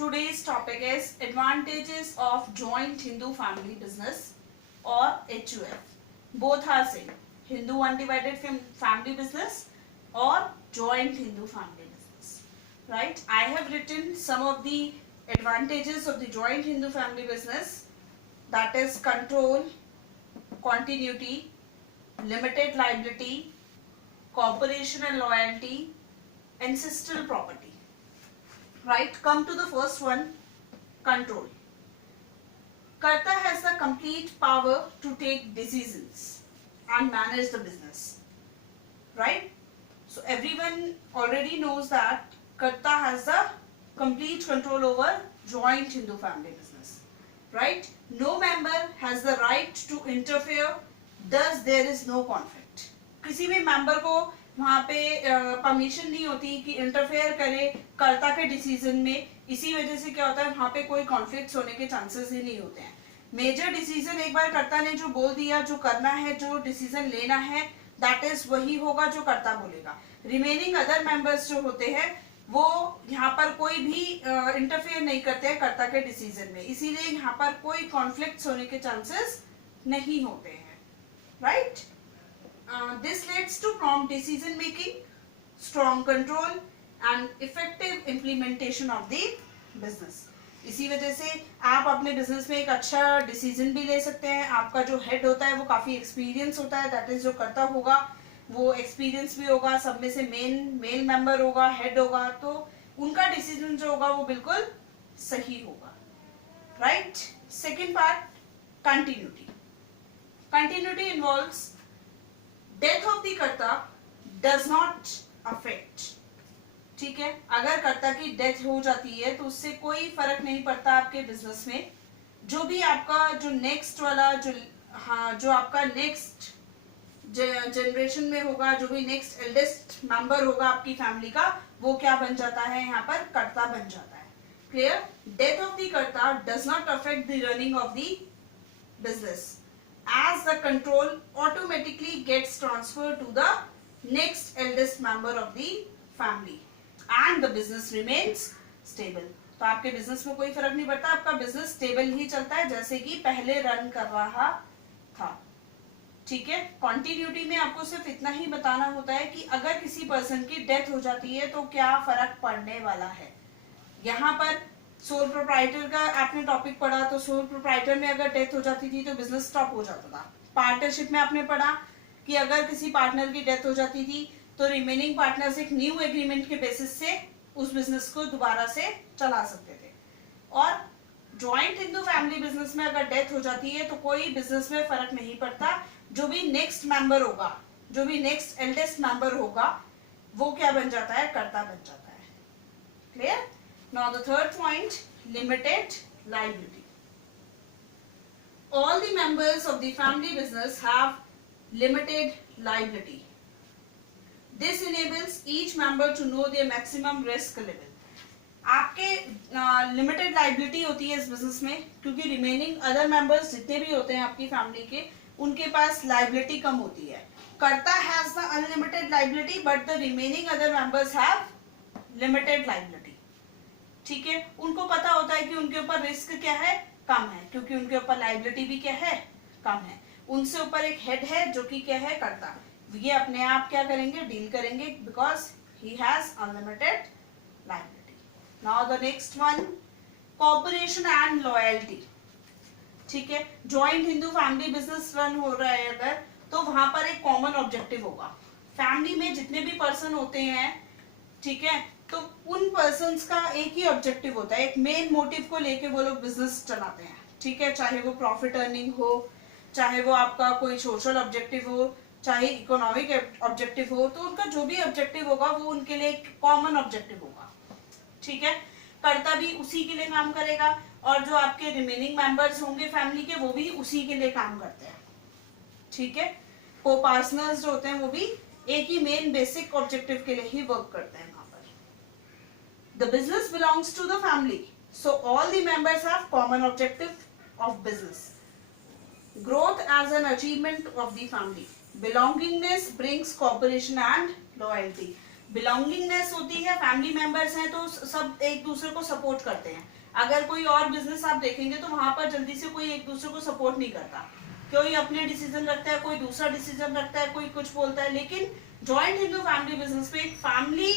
Today's topic is advantages of joint Hindu family business or HUF. Both are same. Hindu undivided family business or joint Hindu family business. Right? I have written some of the advantages of the joint Hindu family business, that is control, continuity, limited liability, cooperation and loyalty, ancestral property. Right, come to the first one, control. Karta has the complete power to take decisions and manage the business. Right? So everyone already knows that Karta has the complete control over joint Hindu family business. Right? No member has the right to interfere, thus there is no conflict. किसी भी member को वहाँ पे permission नहीं होती कि interfere करे कर्ता के डिसीजन में, इसी वजह से क्या होता है वहाँ पे कोई कॉन्फ्लिक्ट होने के चांसेस ही नहीं होते हैं. मेजर डिसीजन एक बार कर्ता ने जो बोल दिया, जो करना है, जो डिसीजन लेना है, दैट इज वही होगा जो कर्ता बोलेगा. रिमेनिंग अदर मेंबर्स जो होते हैं वो यहाँ पर कोई भी इंटरफेयर नहीं करते हैं कर्ता के डिसीजन में, इसीलिए यहाँ पर कोई कॉन्फ्लिक्ट होने के चांसेस नहीं होते हैं. Right? This leads to prompt decision making, strong control and effective implementation of the business. इसी वजह से आप अपने बिजनेस में एक अच्छा डिसीजन भी ले सकते हैं. आपका जो हेड होता है वो काफी एक्सपीरियंस होता है, दैट इज जो करता होगा वो एक्सपीरियंस भी होगा, सब में से मेल मेंबर होगा, हेड होगा, तो उनका डिसीजन जो होगा वो बिल्कुल सही होगा. Right? Second part, continuity. Continuity involves death of the कर्ता डज नॉट अफेक्ट. ठीक है, अगर कर्ता की डेथ हो जाती है तो उससे कोई फर्क नहीं पड़ता आपके बिजनेस में. जो भी आपका जो नेक्स्ट वाला जो आपका नेक्स्ट जनरेशन में होगा, जो भी नेक्स्ट एल्डेस्ट मेंबर होगा आपकी फैमिली का, वो क्या बन जाता है, यहाँ पर कर्ता बन जाता है. क्लियर? डेथ ऑफ द कर्ता does not affect the running of the business, as the control automatically gets transferred to the next eldest member of the family and the business remains stable. तो आपके business में कोई फर्क नहीं पड़ता, आपका business stable ही चलता है जैसे कि पहले रन कर रहा था. ठीक है? कॉन्टिन्यूटी में आपको सिर्फ इतना ही बताना होता है कि अगर किसी पर्सन की डेथ हो जाती है तो क्या फर्क पड़ने वाला है. यहाँ पर सोल प्रोप्राइटर का आपने टॉपिक पढ़ा, तो सोल प्रोप्राइटर में अगर डेथ हो जाती थी तो बिजनेस स्टॉप हो जाता था. पार्टनरशिप में आपने पढ़ा कि अगर किसी पार्टनर की डेथ हो जाती थी तो रिमेनिंग पार्टनर्स एक न्यू एग्रीमेंट के बेसिस से उस बिजनेस को दोबारा से चला सकते थे. और जॉइंट हिंदू फैमिली बिजनेस में अगर डेथ हो जाती है तो कोई बिजनेस में फर्क नहीं पड़ता. जो भी नेक्स्ट मेंबर होगा, जो भी नेक्स्ट एल्डेस्ट मेंबर होगा, वो क्या बन जाता है, कर्ता बन जाता है. Clear? Now the third point, limited liability. All the members of the family business have limited liability. This enables each member to know their maximum risk level. आपके limited liability होती है इस बिजनेस में, क्योंकि रिमेनिंग अदर मेंबर्स जितने भी होते हैं आपकी फैमिली के, उनके पास लाइबिलिटी कम होती है. कर्ता has the unlimited liability but the remaining other members have limited liability. ठीक है? उनको पता होता है कि उनके ऊपर रिस्क क्या है, कम है, क्योंकि उनके ऊपर लाइबिलिटी भी क्या है, कम है. उनसे ऊपर एक हेड है जो कि क्या है, कर्ता. ये अपने आप क्या करेंगे, डील करेंगे, because he has unlimited liability. Now the next one, cooperation and loyalty. ठीक है? Joint Hindu family business run हो रहा है अगर, तो वहां पर एक कॉमन ऑब्जेक्टिव होगा. फैमिली में जितने भी पर्सन होते हैं, ठीक है, तो उन पर्सन्स का एक ही ऑब्जेक्टिव होता है, एक मेन मोटिव को लेके वो लोग बिजनेस चलाते हैं. ठीक है? चाहे वो प्रॉफिट अर्निंग हो, चाहे वो आपका कोई सोशल ऑब्जेक्टिव हो, चाहे इकोनॉमिक ऑब्जेक्टिव हो, तो उनका जो भी ऑब्जेक्टिव होगा वो उनके लिए एक कॉमन ऑब्जेक्टिव होगा. ठीक है? कर्ता भी उसी के लिए काम करेगा और जो आपके रिमेनिंग मेंबर्स होंगे फैमिली के, वो भी उसी के लिए काम करते हैं. ठीक है? को पार्टनर्स जो होते हैं वो भी एक ही मेन बेसिक ऑब्जेक्टिव के लिए ही वर्क करते हैं. The business belongs to the family, so all the members have common objective of business. Growth as an achievement of the family. Belongingness brings cooperation and loyalty. Belongingness होती है, family members हैं तो सब एक दूसरे को सपोर्ट करते हैं। अगर कोई और बिजनेस आप देखेंगे तो वहां पर जल्दी से कोई एक दूसरे को सपोर्ट नहीं करता, कोई अपने डिसीजन रखता है, कोई दूसरा डिसीजन रखता है, कोई कुछ बोलता है। लेकिन जॉइंट हिंदू फैमिली बिजनेस में एक फैमिली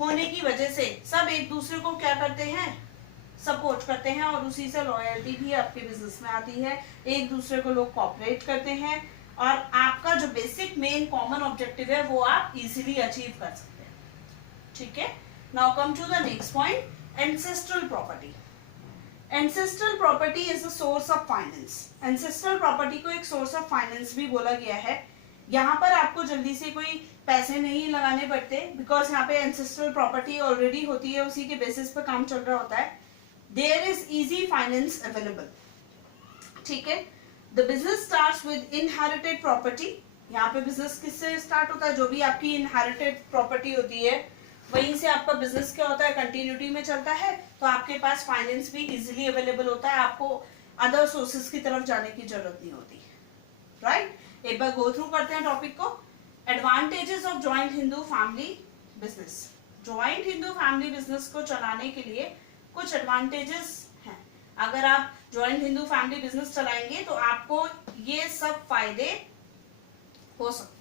होने की वजह से सब एक दूसरे को क्या करते हैं, सपोर्ट करते हैं, और उसी से लॉयल्टी भी आपके बिजनेस में आती है। एक दूसरे को लोग कोऑपरेट करते हैं और आपका जो बेसिक मेन कॉमन ऑब्जेक्टिव है वो आप इजीली अचीव कर सकते हैं। ठीक है, now come to the next point, ancestral property. Ancestral property is a source of finance. Ancestral property को एक सोर्स ऑफ फाइनेंस भी बोला गया है। यहाँ पर आपको जल्दी से कोई पैसे नहीं लगाने पड़ते, बिकॉज यहाँ पे एंसेस्ट्रल प्रॉपर्टी ऑलरेडी होती है, उसी के बेसिस पे काम चल रहा होता है। There is easy finance available. ठीक है, the business starts with inherited property. यहाँ पे बिजनेस किससे स्टार्ट होता है, जो भी आपकी इनहेरिटेड प्रॉपर्टी होती है वहीं से आपका बिजनेस क्या होता है, कंटिन्यूटी में चलता है। तो आपके पास फाइनेंस भी इजीली अवेलेबल होता है, आपको अदर सोर्सेज की तरफ जाने की जरूरत नहीं होती। राइट, एक बार गो थ्रू करते हैं टॉपिक को। Advantages of joint Hindu family business. Joint Hindu family business को चलाने के लिए कुछ एडवांटेजेस हैं। अगर आप जॉइंट हिंदू फैमिली बिजनेस चलाएंगे तो आपको ये सब फायदे हो सकते हैं।